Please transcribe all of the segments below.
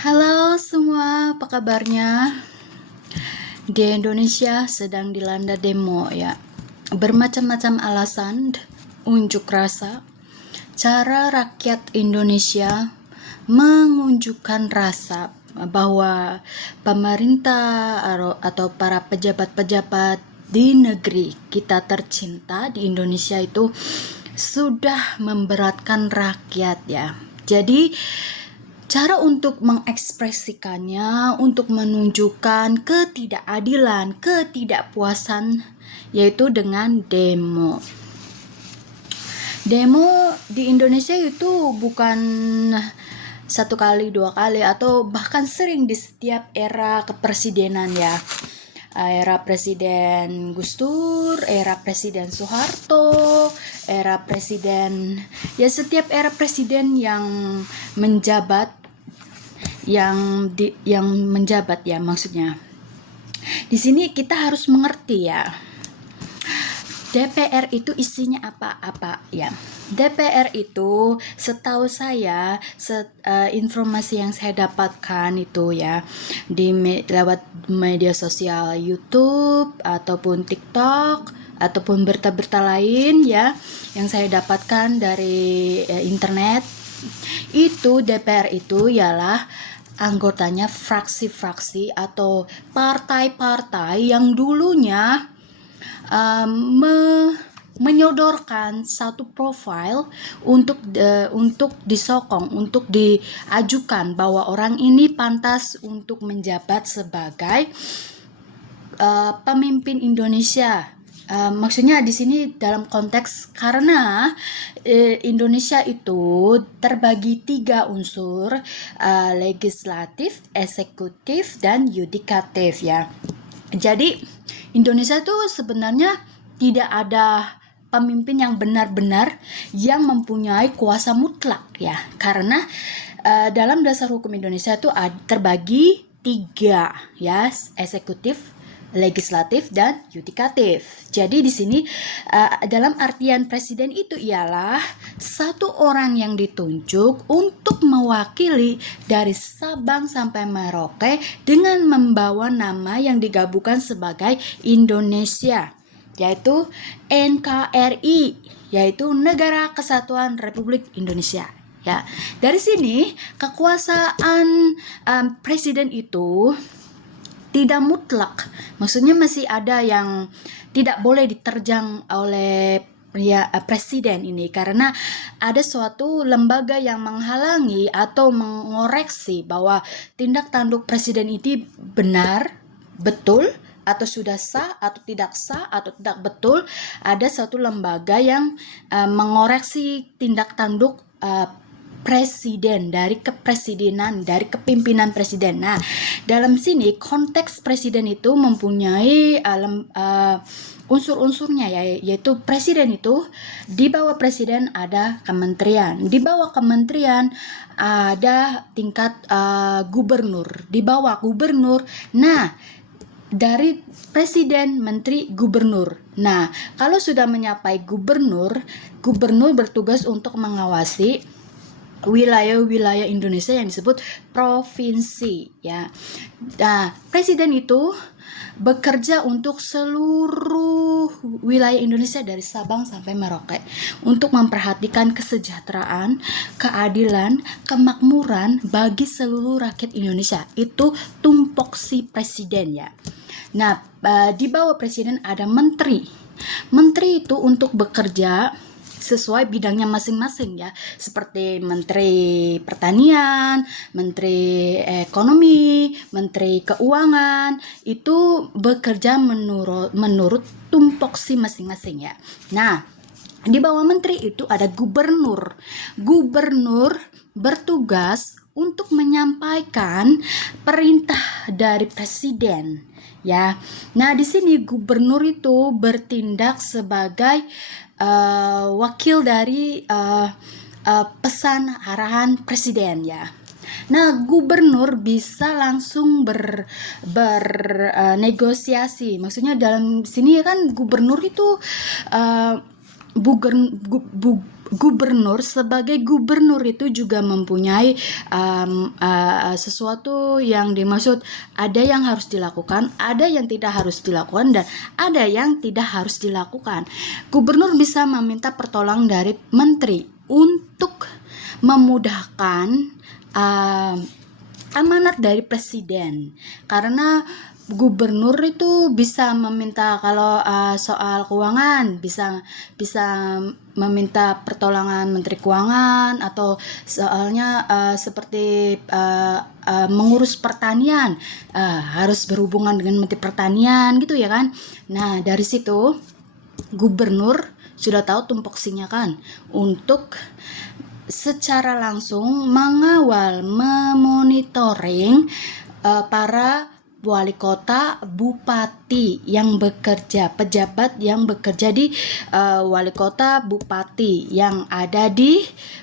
Halo semua, apa kabarnya? Di Indonesia sedang dilanda demo ya. Bermacam-macam alasan, unjuk rasa, cara rakyat Indonesia mengunjukkan rasa bahwa pemerintah atau para pejabat-pejabat di negeri kita tercinta di Indonesia itu sudah memberatkan rakyat ya. Jadi cara untuk mengekspresikannya, untuk menunjukkan ketidakadilan, ketidakpuasan, yaitu dengan demo. Demo di Indonesia itu bukan satu kali, dua kali, atau bahkan sering di setiap era kepresidenan ya. Era Presiden Gus Dur, era Presiden Soeharto, era Presiden, ya setiap era presiden yang menjabat yang menjabat ya, maksudnya. Di sini kita harus mengerti ya. DPR itu isinya apa-apa ya. DPR itu setahu saya informasi yang saya dapatkan itu ya lewat media sosial YouTube ataupun TikTok ataupun berita-berita lain ya yang saya dapatkan dari internet, itu DPR itu ialah anggotanya fraksi-fraksi atau partai-partai yang dulunya menyodorkan satu profil untuk disokong, untuk diajukan bahwa orang ini pantas untuk menjabat sebagai pemimpin Indonesia. Maksudnya di sini dalam konteks karena Indonesia itu terbagi 3 unsur, legislatif, eksekutif, dan yudikatif ya. Jadi Indonesia itu sebenarnya tidak ada pemimpin yang benar-benar yang mempunyai kuasa mutlak ya, karena dalam dasar hukum Indonesia itu terbagi 3 ya, eksekutif, legislatif, dan yudikatif. Jadi di sini dalam artian presiden itu ialah satu orang yang ditunjuk untuk mewakili dari Sabang sampai Merauke dengan membawa nama yang digabungkan sebagai Indonesia, yaitu NKRI, yaitu Negara Kesatuan Republik Indonesia. Ya, dari sini kekuasaan presiden itu tidak mutlak, maksudnya masih ada yang tidak boleh diterjang oleh presiden ini, karena ada suatu lembaga yang menghalangi atau mengoreksi bahwa tindak tanduk presiden ini benar, betul, atau sudah sah atau tidak sah atau tidak betul. Ada suatu lembaga yang mengoreksi tindak tanduk presiden, dari kepresidenan, dari kepimpinan presiden. Nah, dalam sini konteks presiden itu mempunyai unsur-unsurnya ya, yaitu presiden itu di bawah presiden ada kementerian, di bawah kementerian ada tingkat gubernur, di bawah gubernur. Nah, dari presiden, menteri, gubernur. Nah, kalau sudah mencapai gubernur bertugas untuk mengawasi wilayah-wilayah Indonesia yang disebut provinsi ya. Nah, presiden itu bekerja untuk seluruh wilayah Indonesia dari Sabang sampai Merauke untuk memperhatikan kesejahteraan, keadilan, kemakmuran bagi seluruh rakyat Indonesia. Itu tupoksi presiden ya. Nah, di bawah presiden ada menteri. Menteri itu untuk bekerja sesuai bidangnya masing-masing ya, seperti Menteri Pertanian, Menteri Ekonomi, Menteri Keuangan, itu bekerja menurut tupoksi masing-masing ya. Nah, di bawah menteri itu ada gubernur. Gubernur bertugas untuk menyampaikan perintah dari presiden ya. Nah, di sini gubernur itu bertindak sebagai wakil dari pesan arahan presiden ya. Nah, gubernur bisa langsung bernegosiasi. Maksudnya dalam sini kan gubernur itu gubernur sebagai gubernur itu juga mempunyai sesuatu yang dimaksud, ada yang harus dilakukan, ada yang tidak harus dilakukan, dan ada yang tidak harus dilakukan. Gubernur bisa meminta pertolongan dari menteri untuk memudahkan amanat dari presiden, karena gubernur itu bisa meminta kalau soal keuangan bisa meminta pertolongan menteri keuangan, atau soalnya seperti mengurus pertanian harus berhubungan dengan menteri pertanian gitu ya kan. Nah, dari situ gubernur sudah tahu tupoksinya kan, untuk secara langsung mengawal, memonitoring para wali kota, bupati yang bekerja, pejabat yang bekerja di wali kota, bupati yang ada di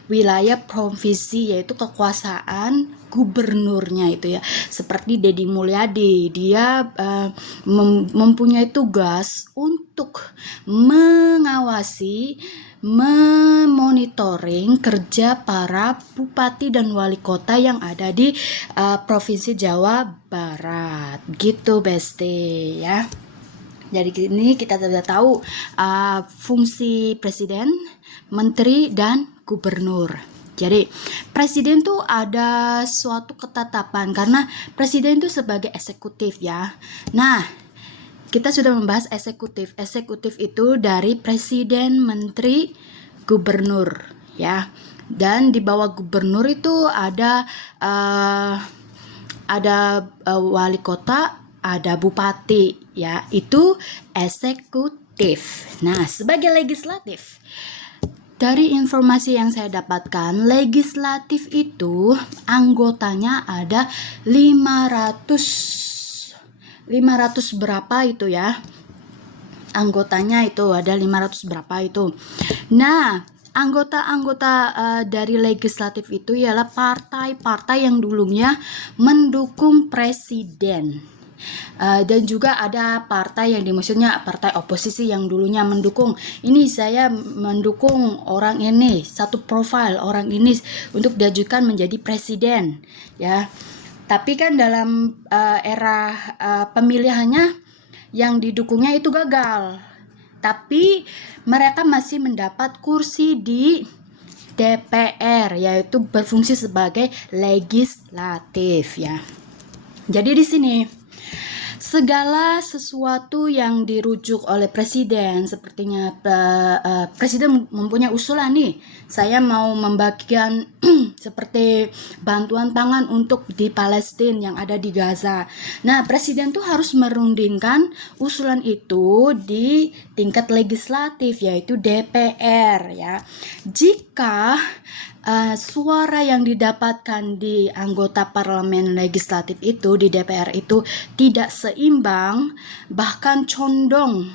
wilayah provinsi, yaitu kekuasaan gubernurnya itu ya. Seperti Deddy Mulyadi, dia mempunyai tugas untuk mengawasi, memonitoring kerja para bupati dan wali kota yang ada di Provinsi Jawa Barat. Gitu Besti ya. Jadi ini kita sudah tahu fungsi presiden, menteri, dan gubernur. Jadi presiden tuh ada suatu ketetapan, karena presiden tuh sebagai eksekutif ya. Nah, kita sudah membahas eksekutif. Eksekutif itu dari presiden, menteri, gubernur ya. Dan di bawah gubernur itu ada wali kota, ada bupati ya. Itu eksekutif. Nah, sebagai legislatif, dari informasi yang saya dapatkan, legislatif itu anggotanya ada 500 berapa itu ya, anggotanya itu ada 500 berapa itu. Nah, anggota-anggota dari legislatif itu ialah partai-partai yang dulunya mendukung presiden, dan juga ada partai yang dimaksudnya partai oposisi yang dulunya mendukung, ini saya mendukung orang ini, satu profil orang ini untuk diajukan menjadi presiden ya. Tapi kan dalam era pemilihannya yang didukungnya itu gagal. Tapi mereka masih mendapat kursi di DPR, yaitu berfungsi sebagai legislatif ya. Jadi di sini segala sesuatu yang dirujuk oleh presiden, sepertinya presiden mempunyai usulan nih, saya mau membagikan seperti bantuan pangan untuk di Palestina yang ada di Gaza. Nah, presiden tuh harus merundingkan usulan itu di tingkat legislatif, yaitu DPR ya. Jika suara yang didapatkan di anggota parlemen legislatif itu di DPR itu tidak seimbang, bahkan condong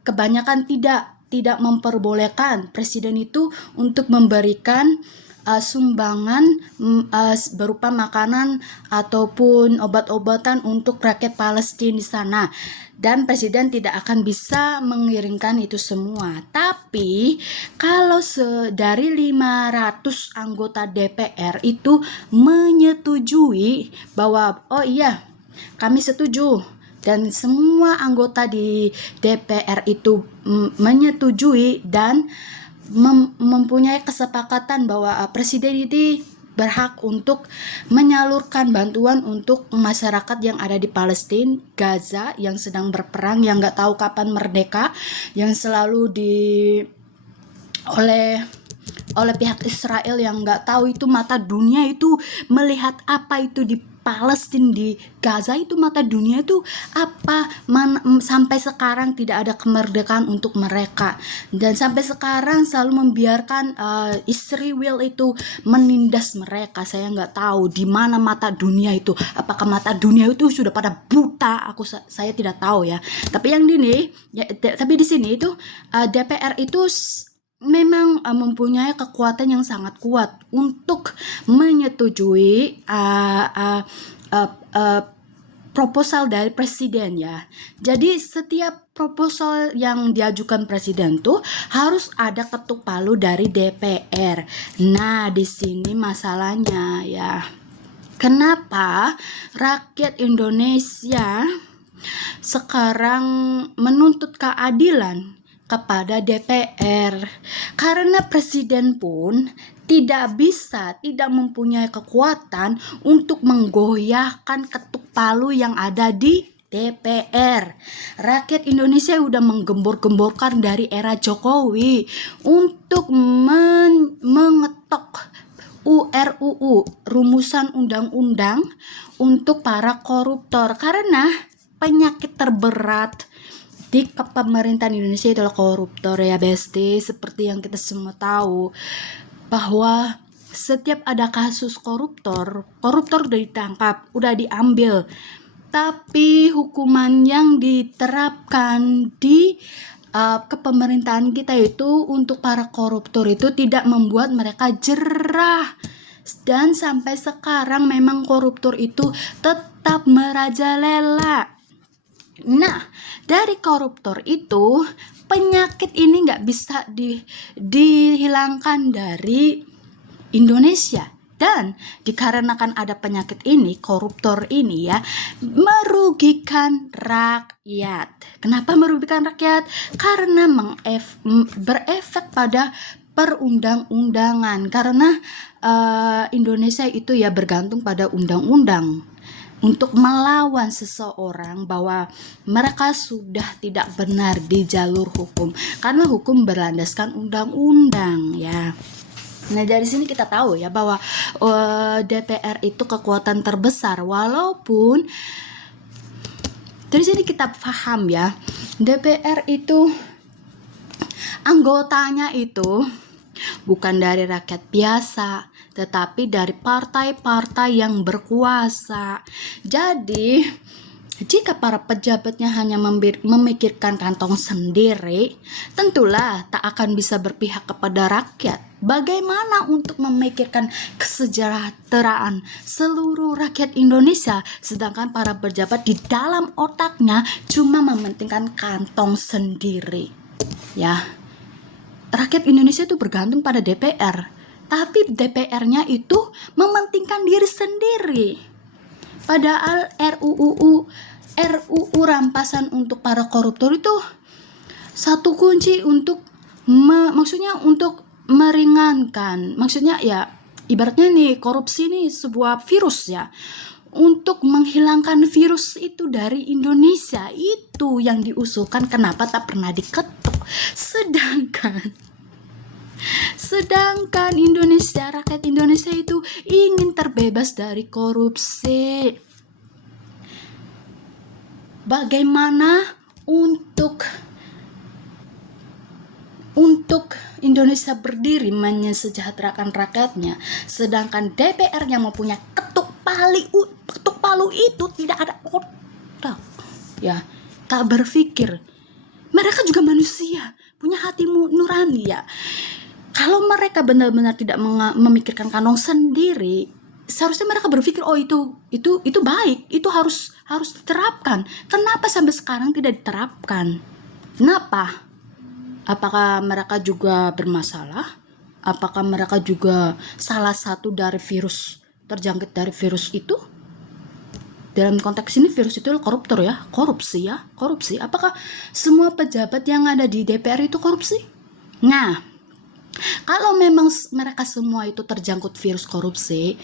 kebanyakan tidak memperbolehkan presiden itu untuk memberikan sumbangan berupa makanan ataupun obat-obatan untuk rakyat Palestina di sana, dan presiden tidak akan bisa mengiringkan itu semua. Tapi kalau dari 500 anggota DPR itu menyetujui bahwa oh iya, kami setuju, dan semua anggota di DPR itu menyetujui dan mempunyai kesepakatan bahwa presiden ini berhak untuk menyalurkan bantuan untuk masyarakat yang ada di Palestina, Gaza yang sedang berperang, yang nggak tahu kapan merdeka, yang selalu oleh pihak Israel yang nggak tahu itu mata dunia itu melihat apa itu di Palestina, di Gaza itu mata dunia itu apa, sampai sekarang tidak ada kemerdekaan untuk mereka, dan sampai sekarang selalu membiarkan Israel itu menindas mereka. Saya nggak tahu di mana mata dunia itu, apakah mata dunia itu sudah pada buta, saya tidak tahu ya. Tapi yang ini ya, tapi di sini itu DPR itu memang mempunyai kekuatan yang sangat kuat untuk menyetujui proposal dari presiden ya. Jadi setiap proposal yang diajukan presiden tuh harus ada ketuk palu dari DPR. Nah, di sini masalahnya ya. Kenapa rakyat Indonesia sekarang menuntut keadilan kepada DPR? Karena presiden pun tidak mempunyai kekuatan untuk menggoyahkan ketuk palu yang ada di DPR. Rakyat Indonesia udah menggembor-gemborkan dari era Jokowi untuk mengetok RUU, rumusan undang-undang untuk para koruptor, karena penyakit terberat di pemerintahan Indonesia adalah koruptor ya Besti. Seperti yang kita semua tahu bahwa setiap ada kasus koruptor udah ditangkap, udah diambil, tapi hukuman yang diterapkan di kepemerintahan kita itu untuk para koruptor itu tidak membuat mereka jerah. Dan sampai sekarang memang koruptor itu tetap merajalela. Nah, dari koruptor itu penyakit ini nggak bisa dihilangkan dari Indonesia. Dan dikarenakan ada penyakit ini, koruptor ini ya, merugikan rakyat. Kenapa merugikan rakyat? Karena berefek pada perundang-undangan. Karena Indonesia itu ya bergantung pada undang-undang untuk melawan seseorang bahwa mereka sudah tidak benar di jalur hukum, karena hukum berlandaskan undang-undang ya. Nah, dari sini kita tahu ya bahwa DPR itu kekuatan terbesar, walaupun dari sini kita paham ya, DPR itu anggotanya itu bukan dari rakyat biasa, tetapi dari partai-partai yang berkuasa. Jadi, jika para pejabatnya hanya memikirkan kantong sendiri, tentulah tak akan bisa berpihak kepada rakyat. Bagaimana untuk memikirkan kesejahteraan seluruh rakyat Indonesia, sedangkan para pejabat di dalam otaknya cuma mementingkan kantong sendiri. Ya. Rakyat Indonesia itu bergantung pada DPR, tapi DPR-nya itu mementingkan diri sendiri. Padahal RUU rampasan untuk para koruptor itu satu kunci untuk maksudnya untuk meringankan. Maksudnya ya ibaratnya nih, korupsi nih sebuah virus ya. Untuk menghilangkan virus itu dari Indonesia, itu yang diusulkan, kenapa tak pernah diketuk. Sedangkan Indonesia, rakyat Indonesia itu ingin terbebas dari korupsi. Bagaimana untuk Indonesia berdiri mensejahterakan rakyatnya, sedangkan DPR yang mempunyai ketuk palu itu tidak ada otak ya, tak berpikir. Mereka juga manusia, punya hati nurani ya. Kalau mereka benar-benar tidak memikirkan kantong sendiri, seharusnya mereka berpikir itu baik, itu harus diterapkan. Kenapa sampai sekarang tidak diterapkan? Kenapa? Apakah mereka juga bermasalah? Apakah mereka juga salah satu dari terjangkit dari virus itu? Dalam konteks ini virus itu koruptor ya, korupsi. Apakah semua pejabat yang ada di DPR itu korupsi? Nah, kalau memang mereka semua itu terjangkit virus korupsi,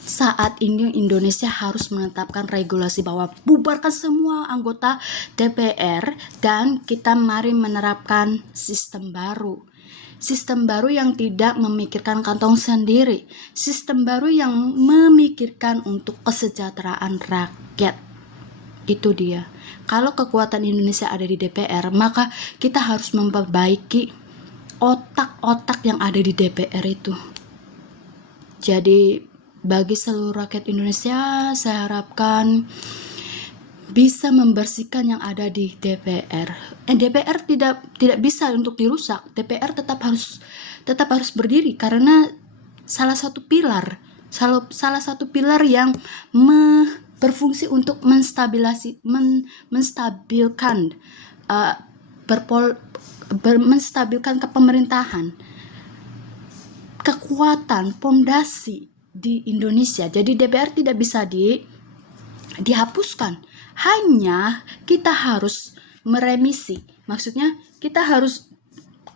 saat ini Indonesia harus menetapkan regulasi bahwa bubarkan semua anggota DPR dan kita mari menerapkan sistem baru yang tidak memikirkan kantong sendiri, sistem baru yang memikirkan untuk kesejahteraan rakyat. Itu dia. Kalau kekuatan Indonesia ada di DPR, maka kita harus memperbaiki otak-otak yang ada di DPR itu. Jadi bagi seluruh rakyat Indonesia, saya harapkan bisa membersihkan yang ada di DPR. DPR tidak bisa untuk dirusak. DPR tetap harus berdiri karena salah satu pilar yang berfungsi untuk menstabilkan menstabilkan kepemerintahan, kekuatan, pondasi di Indonesia. Jadi DPR tidak bisa dihapuskan. Hanya kita harus meremisi. Maksudnya kita harus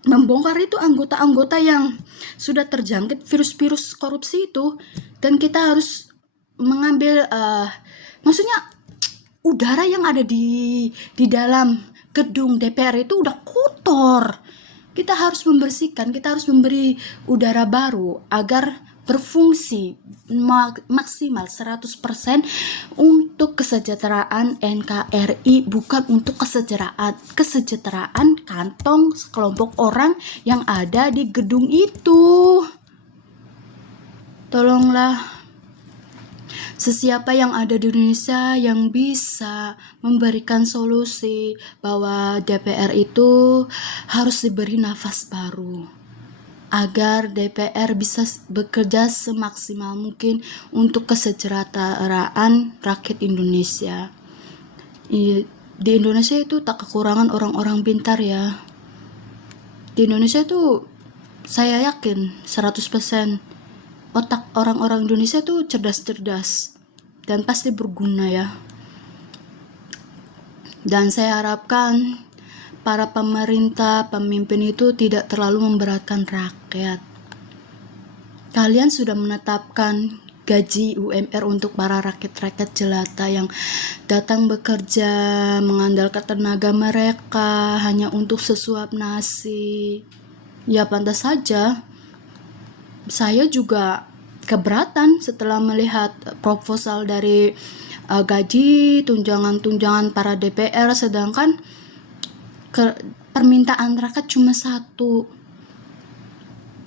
membongkar itu anggota-anggota yang sudah terjangkit virus-virus korupsi itu, dan kita harus mengambil maksudnya udara yang ada di dalam gedung DPR itu udah kotor. Kita harus membersihkan, kita harus memberi udara baru agar berfungsi maksimal 100% untuk kesejahteraan NKRI, bukan untuk kesejahteraan kantong sekelompok orang yang ada di gedung itu. Tolonglah sesiapa yang ada di Indonesia yang bisa memberikan solusi bahwa DPR itu harus diberi nafas baru agar DPR bisa bekerja semaksimal mungkin untuk kesejahteraan rakyat Indonesia. Di Indonesia itu tak kekurangan orang-orang pintar ya. Di Indonesia itu saya yakin 100% otak orang-orang Indonesia tuh cerdas-cerdas dan pasti berguna ya. Dan saya harapkan para pemerintah, pemimpin itu tidak terlalu memberatkan rakyat. Kalian sudah menetapkan gaji UMR untuk para rakyat-rakyat jelata yang datang bekerja mengandalkan tenaga mereka hanya untuk sesuap nasi. Ya pantas saja. Saya juga keberatan setelah melihat proposal dari gaji, tunjangan-tunjangan para DPR, sedangkan permintaan rakyat cuma satu,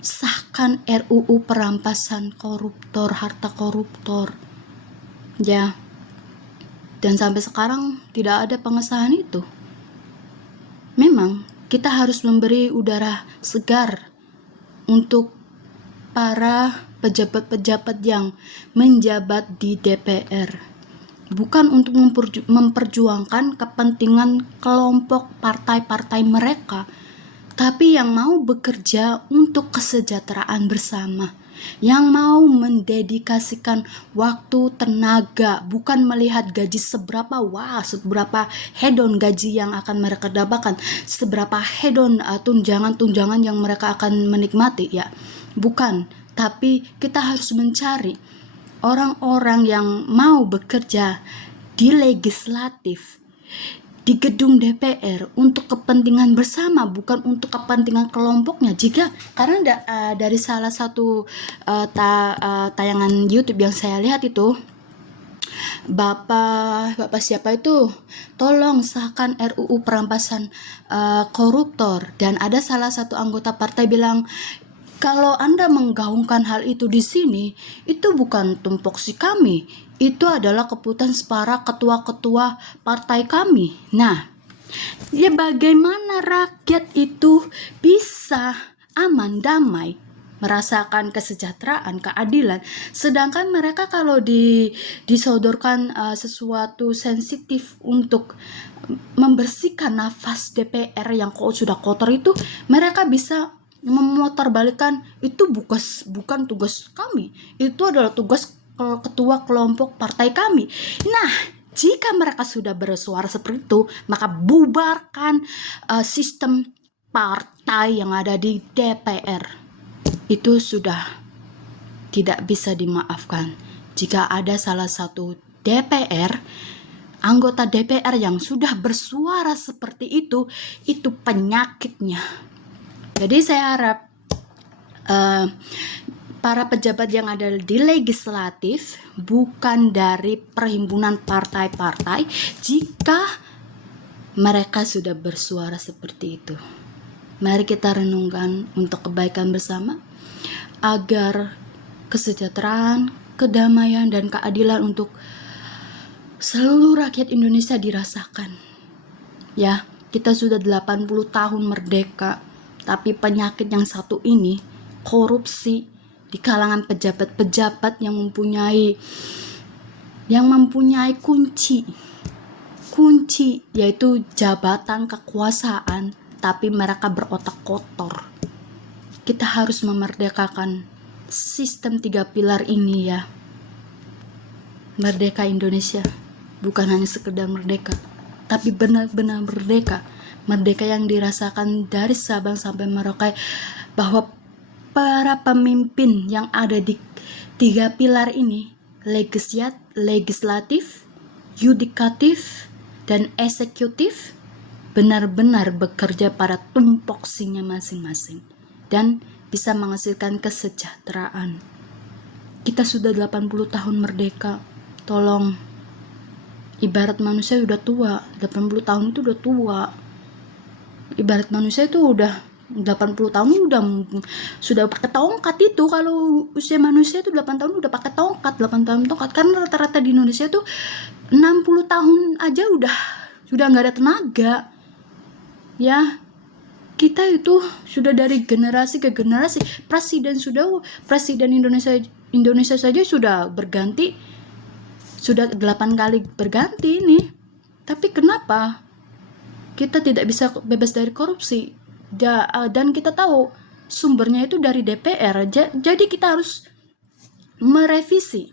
sahkan RUU perampasan koruptor, harta koruptor. Ya, dan sampai sekarang tidak ada pengesahan itu. Memang kita harus memberi udara segar untuk para pejabat-pejabat yang menjabat di DPR, bukan untuk memperjuangkan kepentingan kelompok partai-partai mereka, tapi yang mau bekerja untuk kesejahteraan bersama, yang mau mendedikasikan waktu, tenaga, bukan melihat gaji seberapa hedon gaji yang akan mereka dapatkan, seberapa hedon tunjangan-tunjangan yang mereka akan menikmati ya. Bukan, tapi kita harus mencari orang-orang yang mau bekerja di legislatif, di gedung DPR untuk kepentingan bersama, bukan untuk kepentingan kelompoknya. Karena dari salah satu tayangan YouTube yang saya lihat itu, Bapak siapa itu, tolong sahkan RUU perampasan koruptor, dan ada salah satu anggota partai bilang, kalau Anda menggaungkan hal itu di sini, itu bukan tupoksi kami, itu adalah keputusan para ketua-ketua partai kami. Nah, ya bagaimana rakyat itu bisa aman, damai, merasakan kesejahteraan, keadilan, sedangkan mereka kalau disodorkan sesuatu sensitif untuk membersihkan nafas DPR yang sudah kotor itu, mereka bisa memutarbalikkan itu bukan tugas kami, itu adalah tugas ketua kelompok partai kami. Nah, jika mereka sudah bersuara seperti itu, maka bubarkan sistem partai yang ada di DPR. Itu sudah tidak bisa dimaafkan. Jika ada salah satu anggota DPR yang sudah bersuara seperti itu penyakitnya. Jadi saya harap para pejabat yang ada di legislatif, bukan dari perhimpunan partai-partai, jika mereka sudah bersuara seperti itu. Mari kita renungkan untuk kebaikan bersama, agar kesejahteraan, kedamaian, dan keadilan untuk seluruh rakyat Indonesia dirasakan. Ya, kita sudah 80 tahun merdeka, tapi penyakit yang satu ini, korupsi di kalangan pejabat-pejabat yang mempunyai yang mempunyai kunci yaitu jabatan kekuasaan, tapi mereka berotak kotor. Kita harus memerdekakan sistem 3 pilar ini ya. Merdeka Indonesia bukan hanya sekedar merdeka, tapi benar-benar merdeka. Merdeka yang dirasakan dari Sabang sampai Merauke, bahwa para pemimpin yang ada di 3 pilar ini, legislatif, yudikatif, dan eksekutif, benar-benar bekerja pada tupoksinya masing-masing dan bisa menghasilkan kesejahteraan. Kita sudah 80 tahun merdeka. Tolong, ibarat manusia udah tua, 80 tahun itu udah tua. Ibarat manusia itu udah 80 tahun sudah pakai tongkat itu. Kalau usia manusia itu 8 tahun udah pakai tongkat, 8 tahun tongkat. Karena rata-rata di Indonesia itu 60 tahun aja udah nggak ada tenaga. Ya, kita itu sudah dari generasi ke generasi. Presiden Indonesia saja sudah berganti, sudah 8 kali berganti ini. Tapi kenapa kita tidak bisa bebas dari korupsi? Dan kita tahu sumbernya itu dari DPR. Jadi kita harus merevisi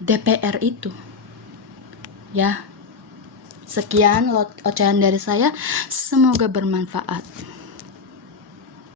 DPR itu. Ya, sekian ocehan dari saya. Semoga bermanfaat.